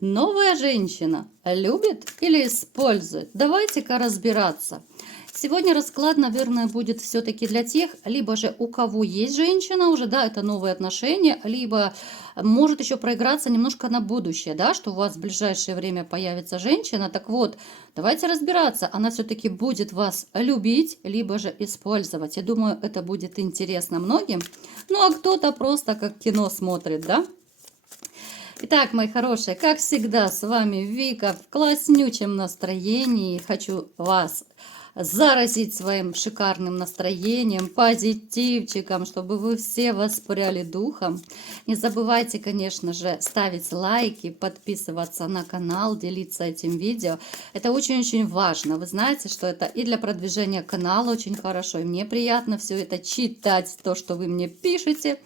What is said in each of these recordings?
Новая женщина любит или использует? Давайте-ка разбираться. Сегодня расклад, наверное, будет все-таки для тех, либо же у кого есть женщина уже, да, это новые отношения, либо может еще проиграться немножко на будущее, да, что у вас в ближайшее время появится женщина. Так вот, давайте разбираться, она все-таки будет вас любить, либо же использовать. Я думаю, это будет интересно многим. Ну, а кто-то просто как кино смотрит, да? Итак, мои хорошие, как всегда, с вами Вика в класснючем настроении. Хочу вас заразить своим шикарным настроением, позитивчиком, чтобы вы все воспряли духом. Не забывайте, конечно же, ставить лайки, подписываться на канал, делиться этим видео. Это очень-очень важно. Вы знаете, что это и для продвижения канала очень хорошо, и мне приятно все это читать, то, что вы мне пишете.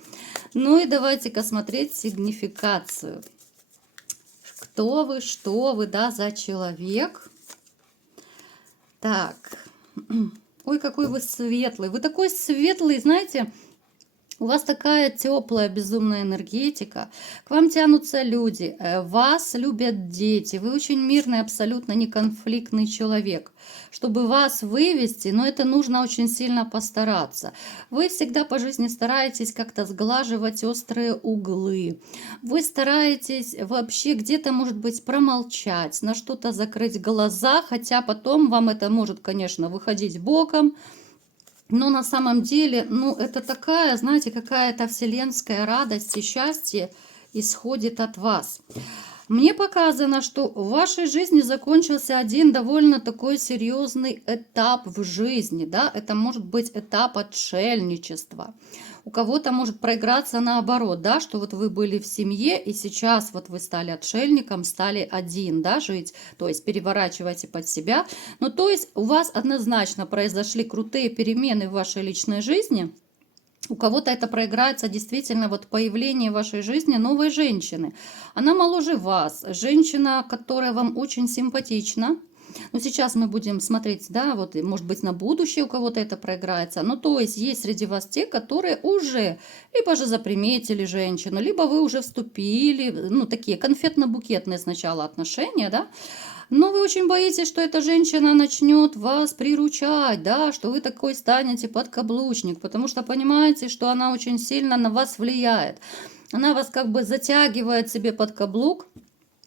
Ну и давайте-ка смотреть сигнификацию. Кто вы, что вы, да, за человек. Так. Ой, какой вы светлый. Вы такой светлый, знаете, у вас такая теплая, безумная энергетика. К вам тянутся люди, вас любят дети. Вы очень мирный, абсолютно неконфликтный человек. Чтобы вас вывести, но это нужно очень сильно постараться. Вы всегда по жизни стараетесь как-то сглаживать острые углы. Вы стараетесь вообще где-то, может быть, промолчать, на что-то закрыть глаза, хотя потом вам это может, конечно, выходить боком. Но на самом деле, ну, это такая, знаете, какая-то вселенская радость и счастье исходит от вас. Мне показано, что в вашей жизни закончился один довольно такой серьезный этап в жизни, да, это может быть этап отшельничества. У кого-то может проиграться наоборот, да, что вот вы были в семье, и сейчас вот вы стали отшельником, стали один, да, жить, то есть переворачиваете под себя. Ну, то есть у вас однозначно произошли крутые перемены в вашей личной жизни. У кого-то это проиграется действительно вот появление в вашей жизни новой женщины. Она моложе вас, женщина, которая вам очень симпатична. Но сейчас мы будем смотреть, да, вот, может быть, на будущее у кого-то это проиграется. Ну, то есть есть среди вас те, которые уже либо же заприметили женщину, либо вы уже вступили, ну, такие конфетно-букетные сначала отношения, да. Но вы очень боитесь, что эта женщина начнет вас приручать, да, что вы такой станете подкаблучник, потому что понимаете, что она очень сильно на вас влияет. Она вас как бы затягивает себе под каблук,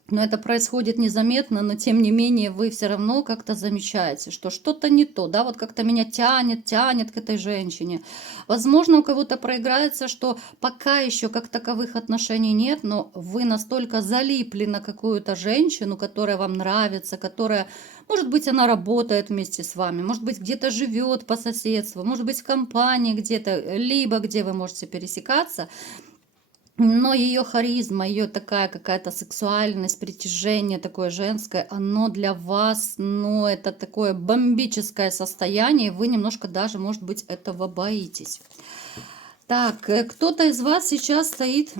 но это происходит незаметно, но тем не менее вы все равно как-то замечаете, что что-то не то, да, вот как-то меня тянет к этой женщине. Возможно, у кого-то проиграется, что пока еще как таковых отношений нет, но вы настолько залипли на какую-то женщину, которая вам нравится, которая, может быть, она работает вместе с вами, может быть, где-то живет по соседству, может быть, в компании где-то, либо где вы можете пересекаться. Но ее харизма, ее такая какая-то сексуальность, притяжение такое женское, оно для вас, ну, это такое бомбическое состояние, вы немножко даже, может быть, этого боитесь. Так, кто-то из вас сейчас стоит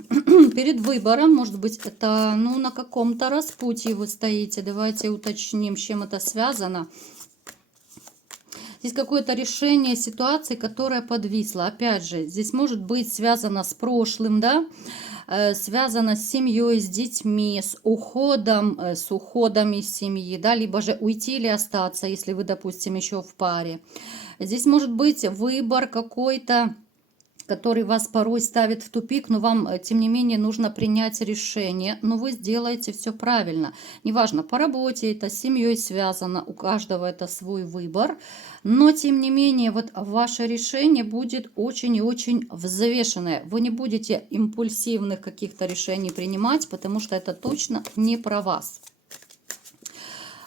перед выбором, может быть, это, ну, на каком-то распутье вы стоите. Давайте уточним, с чем это связано. Здесь какое-то решение ситуации, которая подвисла. Опять же, здесь может быть связано с прошлым, да, связано с семьей, с детьми, с уходом из семьи, да, либо же уйти или остаться, если вы, допустим, еще в паре. Здесь может быть выбор какой-то, который вас порой ставит в тупик, но вам, тем не менее, нужно принять решение, но вы сделаете все правильно. Неважно, по работе это, с семьей связано, у каждого это свой выбор, но, тем не менее, вот ваше решение будет очень и очень взвешенное. Вы не будете импульсивных каких-то решений принимать, потому что это точно не про вас.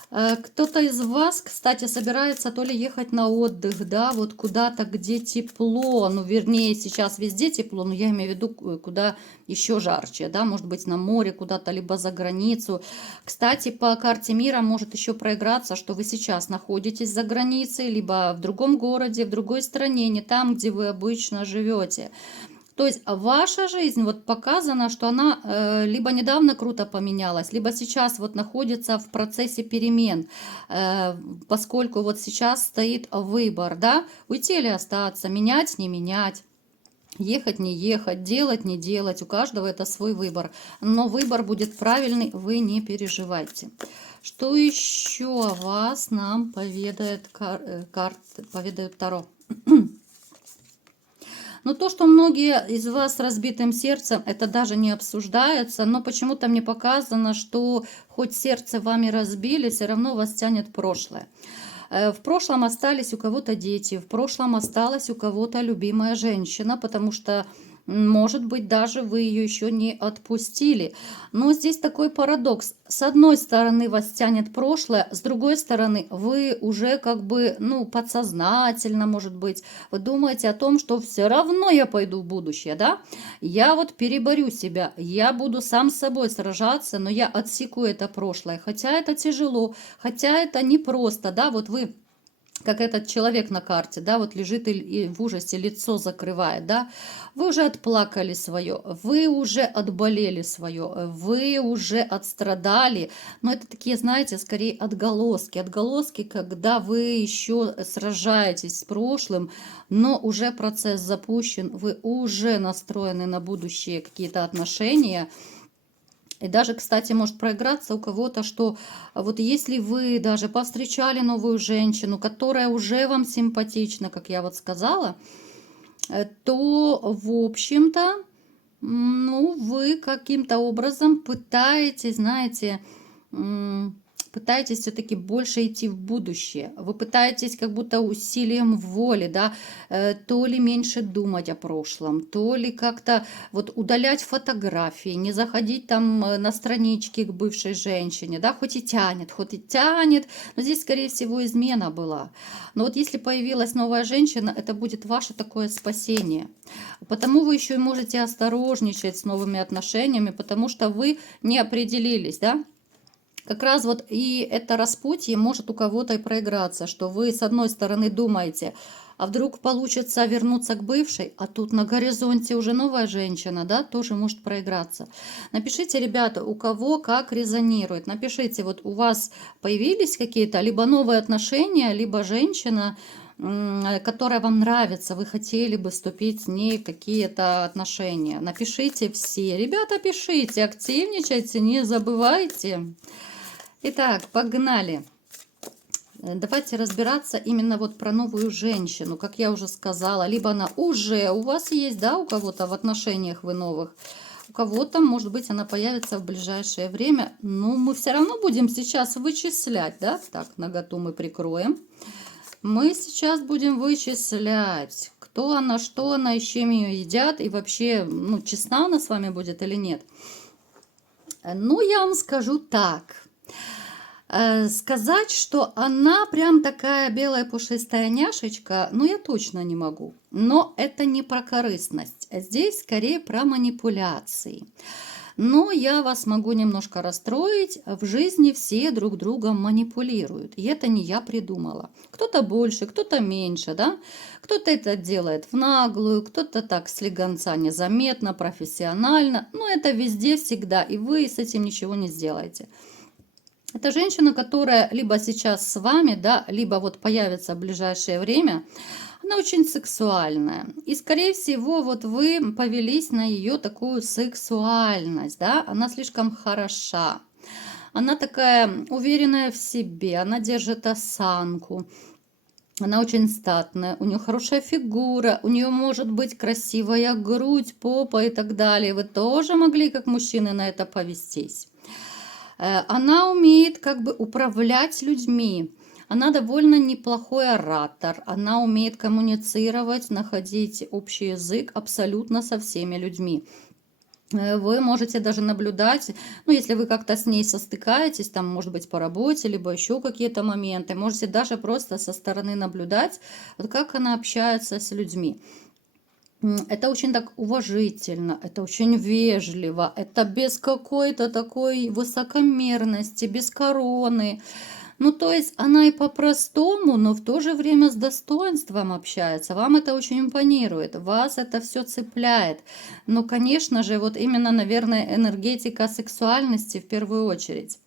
Кто-то из вас, кстати, собирается то ли ехать на отдых, да, вот куда-то, где тепло, ну, вернее, сейчас везде тепло, но я имею в виду, куда еще жарче, да, может быть, на море куда-то, либо за границу. Кстати, по карте мира может еще проиграться, что вы сейчас находитесь за границей, либо в другом городе, в другой стране, не там, где вы обычно живете. То есть ваша жизнь вот показана, что она либо недавно круто поменялась, либо сейчас вот находится в процессе перемен, поскольку вот сейчас стоит выбор, да, уйти или остаться, менять, не менять. Ехать, не ехать, делать, не делать. У каждого это свой выбор. Но выбор будет правильный, вы не переживайте. Что еще о вас нам поведает поведают Таро? Но то, что многие из вас с разбитым сердцем, это даже не обсуждается, но почему-то мне показано, что хоть сердце вами разбили, все равно вас тянет прошлое. В прошлом остались у кого-то дети, в прошлом осталась у кого-то любимая женщина, потому что, может быть, даже вы ее еще не отпустили. Но здесь такой парадокс. С одной стороны вас тянет прошлое, с другой стороны вы уже как бы, ну, подсознательно, может быть, вы думаете о том, что все равно я пойду в будущее, да? Я вот переборю себя, я буду сам с собой сражаться, но я отсеку это прошлое. Хотя это тяжело, хотя это непросто, да, вот вы как этот человек на карте, да, вот лежит и в ужасе лицо закрывает, да, вы уже отплакали свое, вы уже отболели свое, вы уже отстрадали, но это такие, знаете, скорее отголоски, когда вы еще сражаетесь с прошлым, но уже процесс запущен, вы уже настроены на будущие какие-то отношения. И даже, кстати, может проиграться у кого-то, что вот если вы даже повстречали новую женщину, которая уже вам симпатична, как я вот сказала, то, в общем-то, ну, вы каким-то образом пытаетесь, знаете, пытаетесь все-таки больше идти в будущее. Вы пытаетесь как будто усилием воли, да, то ли меньше думать о прошлом, то ли как-то вот удалять фотографии, не заходить там на странички к бывшей женщине, да, хоть и тянет, но здесь, скорее всего, измена была. Но вот если появилась новая женщина, это будет ваше такое спасение. Потому вы еще и можете осторожничать с новыми отношениями, потому что вы не определились, да. Как раз вот и это распутье может у кого-то и проиграться, что вы с одной стороны думаете, а вдруг получится вернуться к бывшей, а тут на горизонте уже новая женщина, да, тоже может проиграться. Напишите, ребята, у кого как резонирует. Напишите, вот у вас появились какие-то либо новые отношения, либо женщина, которая вам нравится, вы хотели бы вступить с ней в какие-то отношения. Напишите все. Ребята, пишите, активничайте, не забывайте. Итак, погнали. Давайте разбираться именно вот про новую женщину. Как я уже сказала, либо она уже у вас есть, да, у кого-то в отношениях вы новых, у кого-то, может быть, она появится в ближайшее время. Но мы все равно будем сейчас вычислять, да. Так, наготу мы прикроем. Мы сейчас будем вычислять, кто она, что она, и с чем ее едят, и вообще, ну, честна она с вами будет или нет. Ну, я вам скажу так. Сказать, что она прям такая белая пушистая няшечка, ну, я точно не могу. Но это не про корыстность. Здесь скорее про манипуляции. Но я вас могу немножко расстроить. В жизни все друг другом манипулируют. И это не я придумала. Кто-то больше, кто-то меньше, да? Кто-то это делает в наглую, кто-то так слегонца незаметно, профессионально. Но это везде, всегда. И вы с этим ничего не сделаете. Это женщина, которая либо сейчас с вами, да, либо вот появится в ближайшее время. Она очень сексуальная. И, скорее всего, вот вы повелись на ее такую сексуальность, да. Она слишком хороша. Она такая уверенная в себе. Она держит осанку. Она очень статная. У нее хорошая фигура. У нее может быть красивая грудь, попа и так далее. Вы тоже могли, как мужчины, на это повестись. Она умеет как бы управлять людьми. Она довольно неплохой оратор. Она умеет коммуницировать, находить общий язык абсолютно со всеми людьми. Вы можете даже наблюдать, ну, если вы как-то с ней состыкаетесь, там, может быть, по работе, либо еще какие-то моменты, можете даже просто со стороны наблюдать, вот как она общается с людьми. Это очень так уважительно, это очень вежливо, это без какой-то такой высокомерности, без короны. Ну, то есть она и по-простому, но в то же время с достоинством общается. Вам это очень импонирует, вас это все цепляет. Но, конечно же, вот именно, наверное, энергетика сексуальности в первую очередь.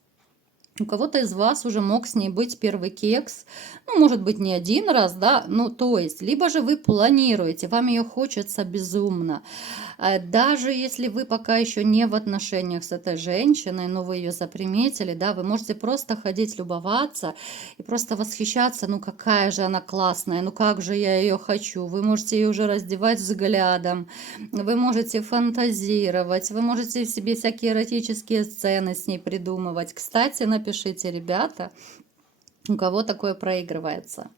У кого-то из вас уже мог с ней быть первый кекс, ну, может быть, не один раз, да, ну, то есть, либо же вы планируете, вам ее хочется безумно. Даже если вы пока еще не в отношениях с этой женщиной, но вы ее заприметили, да, вы можете просто ходить, любоваться и просто восхищаться, ну, какая же она классная, ну, как же я ее хочу. Вы можете ее уже раздевать взглядом, вы можете фантазировать, вы можете себе всякие эротические сцены с ней придумывать. Кстати, напишите, ребята, у кого такое проигрывается.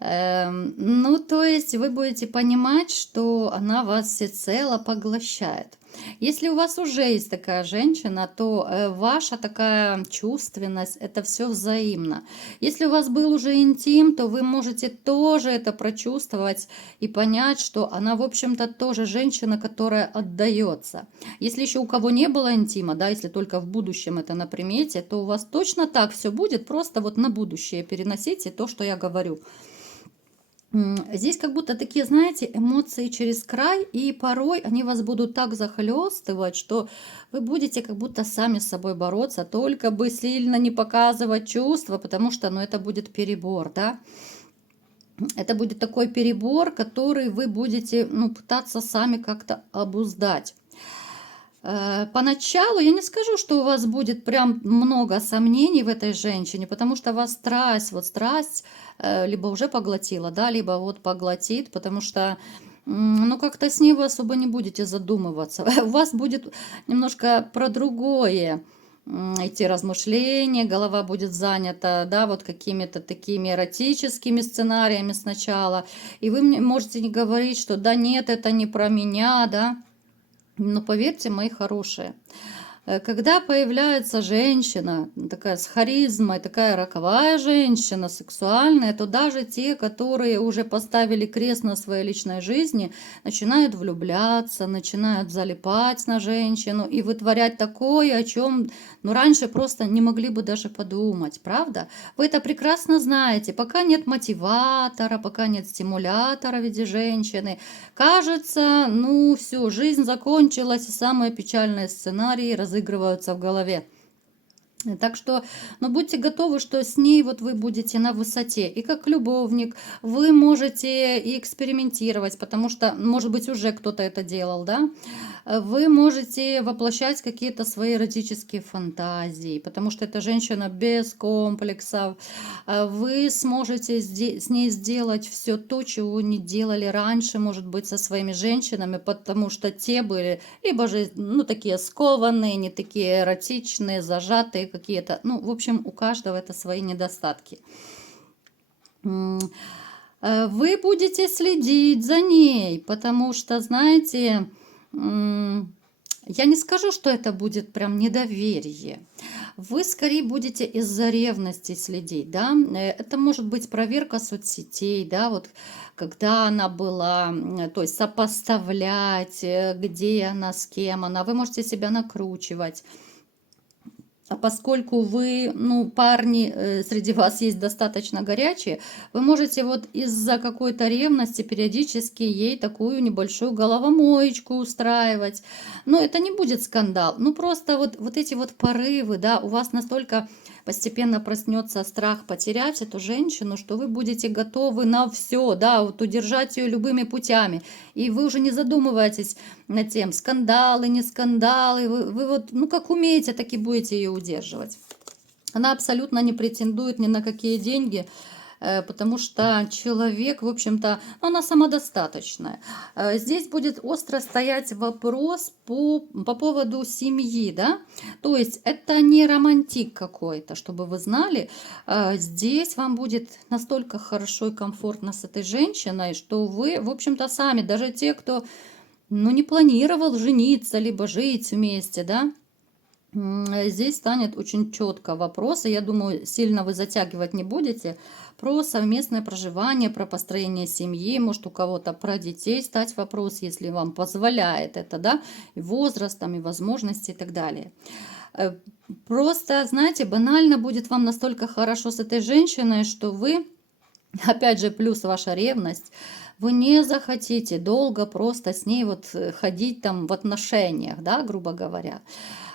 Ну, то есть вы будете понимать, что она вас всецело поглощает. Если у вас уже есть такая женщина, то ваша такая чувственность, это все взаимно. Если у вас был уже интим, то вы можете тоже это прочувствовать и понять, что она, в общем-то, тоже женщина, которая отдается. Если еще у кого не было интима, да, если только в будущем это на примете, то у вас точно так все будет, просто вот на будущее переносите то, что я говорю. Здесь как будто такие, знаете, эмоции через край, и порой они вас будут так захлестывать, что вы будете как будто сами с собой бороться, только бы сильно не показывать чувства, потому что, ну, это будет перебор, да. Это будет такой перебор, который вы будете, ну, пытаться сами как-то обуздать. Поначалу я не скажу, что у вас будет прям много сомнений в этой женщине, потому что вас страсть, вот страсть либо уже поглотила, да, либо вот поглотит, потому что, ну, как-то с ней вы особо не будете задумываться. У вас будет немножко про другое идти размышления, голова будет занята, да, вот какими-то такими эротическими сценариями сначала, и вы мне можете не говорить, что да нет, это не про меня, да. Но поверьте, мои хорошие, когда появляется женщина, такая с харизмой, такая роковая женщина, сексуальная, то даже те, которые уже поставили крест на своей личной жизни, начинают влюбляться, начинают залипать на женщину и вытворять такое, о чем, ну, раньше просто не могли бы даже подумать, правда? Вы это прекрасно знаете. Пока нет мотиватора, пока нет стимулятора в виде женщины, кажется, ну, все, жизнь закончилась, и самые печальные сценарии разыгрываются в голове. Так что, ну, будьте готовы, что с ней вот вы будете на высоте. И как любовник вы можете и экспериментировать, потому что, может быть, уже кто-то это делал, да? Вы можете воплощать какие-то свои эротические фантазии, потому что эта женщина без комплексов. Вы сможете с ней сделать все то, чего не делали раньше, может быть, со своими женщинами, потому что те были либо же, ну, такие скованные, не такие эротичные, зажатые какие-то. Ну, в общем, у каждого это свои недостатки. Вы будете следить за ней, потому что, знаете, я не скажу, что это будет прям недоверие. Вы скорее будете из-за ревности следить, да. Это может быть проверка соцсетей, да, вот когда она была, то есть сопоставлять, где она, с кем она. Вы можете себя накручивать. А поскольку вы, ну, парни среди вас есть достаточно горячие, вы можете вот из-за какой-то ревности периодически ей такую небольшую головомоечку устраивать. Но это не будет скандал. Ну, просто вот эти вот порывы, да, у вас настолько постепенно проснется страх потерять эту женщину, что вы будете готовы на все, да, вот удержать ее любыми путями. И вы уже не задумываетесь над тем, скандалы, не скандалы. Вы вот, ну, как умеете, так и будете ее удерживать. Она абсолютно не претендует ни на какие деньги, потому что человек, в общем-то, она самодостаточная. Здесь будет остро стоять вопрос по поводу семьи, да, то есть это не романтик какой-то, чтобы вы знали, здесь вам будет настолько хорошо и комфортно с этой женщиной, что вы, в общем-то, сами, даже те, кто, ну, не планировал жениться, либо жить вместе, да, здесь станет очень четко вопрос, и я думаю, сильно вы затягивать не будете, про совместное проживание, про построение семьи, может у кого-то про детей стать вопрос, если вам позволяет это, да, и возраст, там, и возможности и так далее. Просто, знаете, банально будет вам настолько хорошо с этой женщиной, что вы, опять же, плюс ваша ревность, вы не захотите долго просто с ней вот ходить там в отношениях, да, грубо говоря.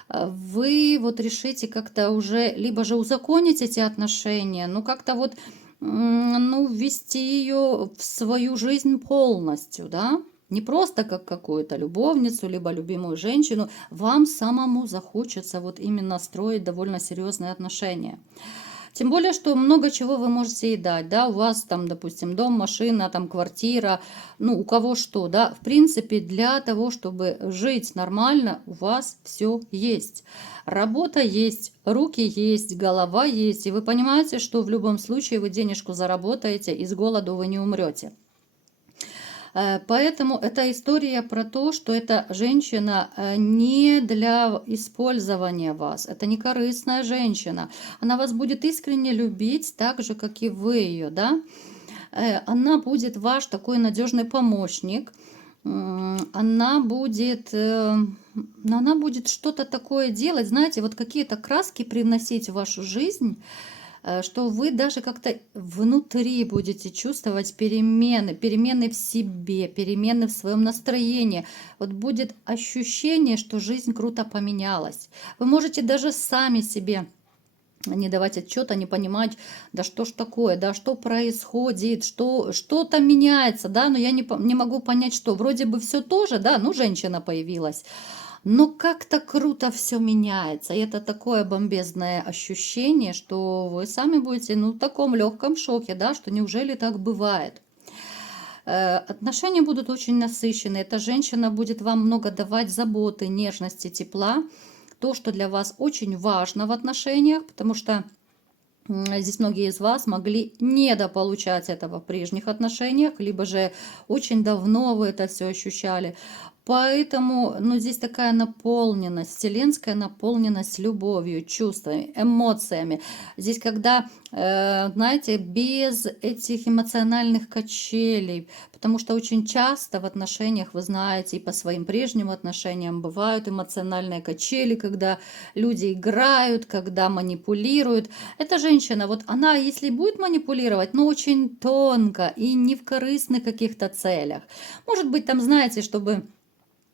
вы вот решите как-то уже, либо же узаконить эти отношения, ну как-то вот, ну, ввести ее в свою жизнь полностью, да? Не просто как какую-то любовницу, либо любимую женщину, вам самому захочется вот именно строить довольно серьезные отношения. Тем более, что много чего вы можете ей дать, да, у вас там, допустим, дом, машина, там квартира, ну, у кого что, да, в принципе, для того, чтобы жить нормально, у вас все есть. Работа есть, руки есть, голова есть, и вы понимаете, что в любом случае вы денежку заработаете, и с голоду вы не умрете. Поэтому эта история про то, что эта женщина не для использования вас. Это не корыстная женщина. Она вас будет искренне любить так же, как и вы ее, да? Она будет ваш такой надежный помощник. Она будет, ну, она будет что-то такое делать, знаете, вот какие-то краски привносить в вашу жизнь, что вы даже как-то внутри будете чувствовать перемены, перемены в себе, перемены в своем настроении. Вот будет ощущение, что жизнь круто поменялась. Вы можете даже сами себе не давать отчета, не понимать, да что ж такое, да что происходит, что-то меняется, да, но я не могу понять, что. Вроде бы все тоже, да, ну женщина появилась, но как-то круто все меняется. И это такое бомбезное ощущение, что вы сами будете, ну, в таком легком шоке, да, что неужели так бывает. Отношения будут очень насыщенные. Эта женщина будет вам много давать заботы, нежности, тепла. То, что для вас очень важно в отношениях, потому что здесь многие из вас могли недополучать этого в прежних отношениях, либо же очень давно вы это все ощущали. Поэтому, ну, здесь такая наполненность, вселенская наполненность любовью, чувствами, эмоциями. Здесь, когда, знаете, без этих эмоциональных качелей, потому что очень часто в отношениях, вы знаете, и по своим прежним отношениям бывают эмоциональные качели, когда люди играют, когда манипулируют. Эта женщина, вот она, если будет манипулировать, но очень тонко и не в корыстных каких-то целях. Может быть, там, знаете, чтобы,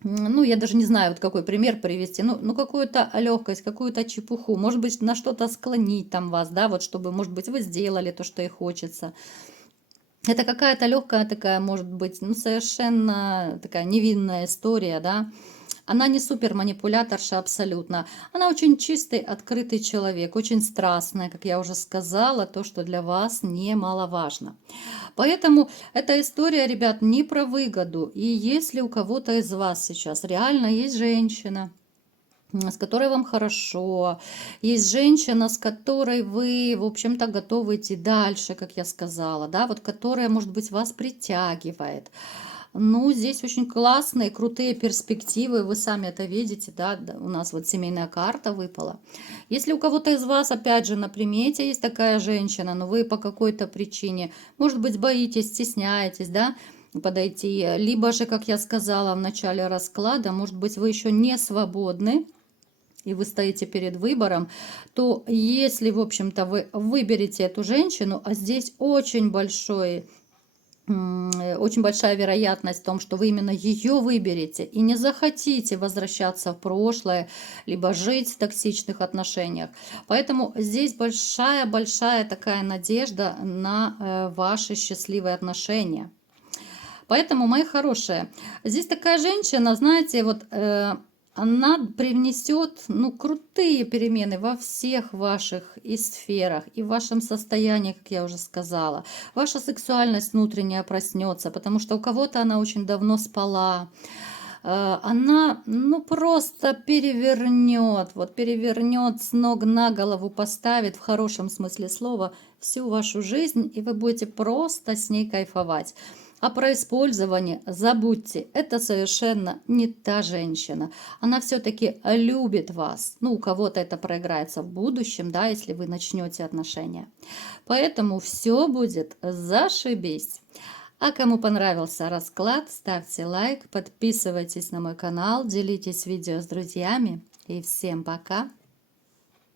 ну, я даже не знаю, вот какой пример привести, ну какую-то легкость, какую-то чепуху, может быть, на что-то склонить там вас, да, вот чтобы, может быть, вы сделали то, что ей хочется. Это какая-то легкая такая, может быть, ну, совершенно такая невинная история, да. Она не супер манипуляторша абсолютно. Она очень чистый, открытый человек, очень страстная, как я уже сказала, то, что для вас немаловажно. Поэтому эта история, ребят, не про выгоду. И если у кого-то из вас сейчас реально есть женщина, с которой вам хорошо, есть женщина, с которой вы, в общем-то, готовы идти дальше, как я сказала, да, вот которая, может быть, вас притягивает. Ну, здесь очень классные, крутые перспективы, вы сами это видите, да, у нас вот семейная карта выпала. Если у кого-то из вас, опять же, на примете есть такая женщина, но вы по какой-то причине, может быть, боитесь, стесняетесь, да, подойти, либо же, как я сказала в начале расклада, может быть, вы еще не свободны, и вы стоите перед выбором, то если, в общем-то, вы выберете эту женщину, а здесь очень большая вероятность в том, что вы именно ее выберете и не захотите возвращаться в прошлое, либо жить в токсичных отношениях. Поэтому здесь большая-большая такая надежда на ваши счастливые отношения. Поэтому, мои хорошие, здесь такая женщина, знаете, вот она привнесет, ну, крутые перемены во всех ваших и сферах, и в вашем состоянии, как я уже сказала. Ваша сексуальность внутренняя проснется, потому что у кого-то она очень давно спала. Она, ну, просто перевернет, вот перевернет с ног на голову, поставит в хорошем смысле слова всю вашу жизнь, и вы будете просто с ней кайфовать. А про использование забудьте, это совершенно не та женщина. Она все-таки любит вас. Ну, у кого-то это проиграется в будущем, да, если вы начнете отношения. Поэтому все будет зашибись. А кому понравился расклад, ставьте лайк, подписывайтесь на мой канал, делитесь видео с друзьями. И всем пока!